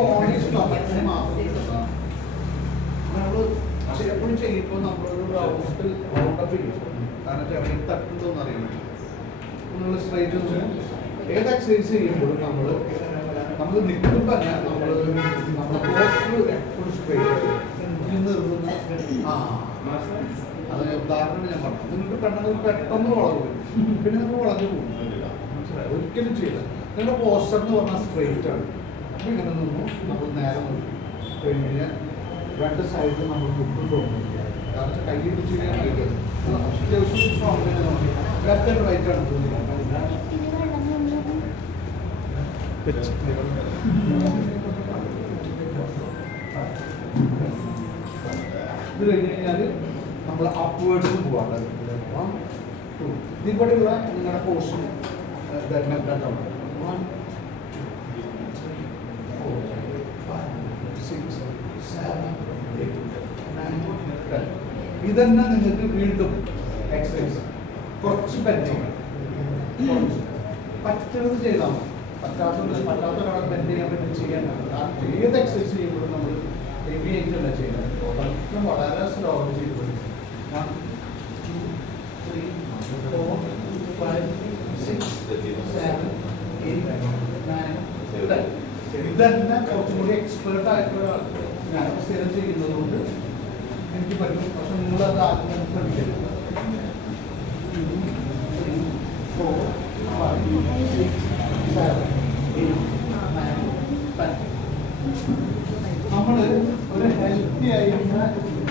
ഓണി സ്റ്റൊമക്കിന് മാത്രം നമ്മൾ എപ്പോഴും ചെയ്യുമ്പോൾ നമ്മളൊരു റൗണ്ടപ്പ് ചെയ്യും. കാരണം എവിടെ തട്ടുന്നതെന്ന് അറിയണം. നമ്മൾ സ്ട്രൈറ്റ് ഏത് എക്സസൈസ് ചെയ്യുമ്പോഴും നമ്മൾ നിൽക്കുമ്പോൾ തന്നെ നമ്മുടെ പോസ്റ്റർ എപ്പോഴും സ്ട്രൈറ്റ് അത് ഉദാഹരണം ഞാൻ പറഞ്ഞു. നിങ്ങൾക്ക് പെട്ടെന്ന് വളരും, പിന്നെ നിങ്ങൾ വളഞ്ഞു പോകും. മനസ്സിലായി? ഒരിക്കലും ചെയ്യില്ല. നിങ്ങളുടെ പോസ്റ്റർ എന്ന് പറഞ്ഞാൽ സ്ട്രെയിറ്റ് ആണ്. അപ്പം ഇങ്ങനെ നിന്നു നമ്മൾ നേരെ നോക്കി കഴിഞ്ഞാൽ രണ്ട് സൈഡിൽ നമ്മൾ ബുക്കും തോന്നുന്നില്ല. കാരണം കൈ പിടിച്ച് കഴിഞ്ഞാൽ അത്യാവശ്യം സ്ട്രോങ് നോക്കി ലെഫ്റ്റ് ആൻഡ് റൈറ്റ് ആണ് തോന്നുന്നത്. ഇത് കഴിഞ്ഞ് കഴിഞ്ഞാൽ നമ്മൾ അപ്വേർഡ്സ് പോകാറുണ്ട്. 1 2 ഇതിലൂടെയുള്ള നിങ്ങളുടെ പോർഷൻ 1 2 3 4 5 6 7 8 9 10. ഇതന്നെ നിങ്ങൾക്ക് വീണ്ടും എക്സസൈസ് കുറച്ച് ബെൻഡിങ് പറ്റുന്നത് ചെയ്താൽ മതി. പറ്റാത്ത ഒരാളെ ബെൻഡ് ചെയ്യാൻ പറ്റും ചെയ്യാനാണ്. കാരണം ഏത് എക്സസൈസ് ചെയ്യുമ്പോഴും നമ്മൾ ഹെവി ആയിട്ടല്ല ചെയ്യുന്നത്. പറ്റും വളരെ സ്ലോ ചെയ്ത് പഠിക്കും. 1 2 3 4 5 6 7 8 9 10. ഇതന്നെ കുറച്ചും കൂടി എക്സ്പേർട്ട് ആയിട്ടുള്ള ഞാനൊക്കെ സ്ഥിരം ചെയ്യുന്നതുകൊണ്ട് എനിക്ക് പറ്റും. പക്ഷെ നിങ്ങളത് ആദ്യം ശ്രമിക്കരുത്. 2 3 4 5 6 7 8 9 10. നമ്മൾ ഒരു ഹെൽത്തി ആയിരുന്ന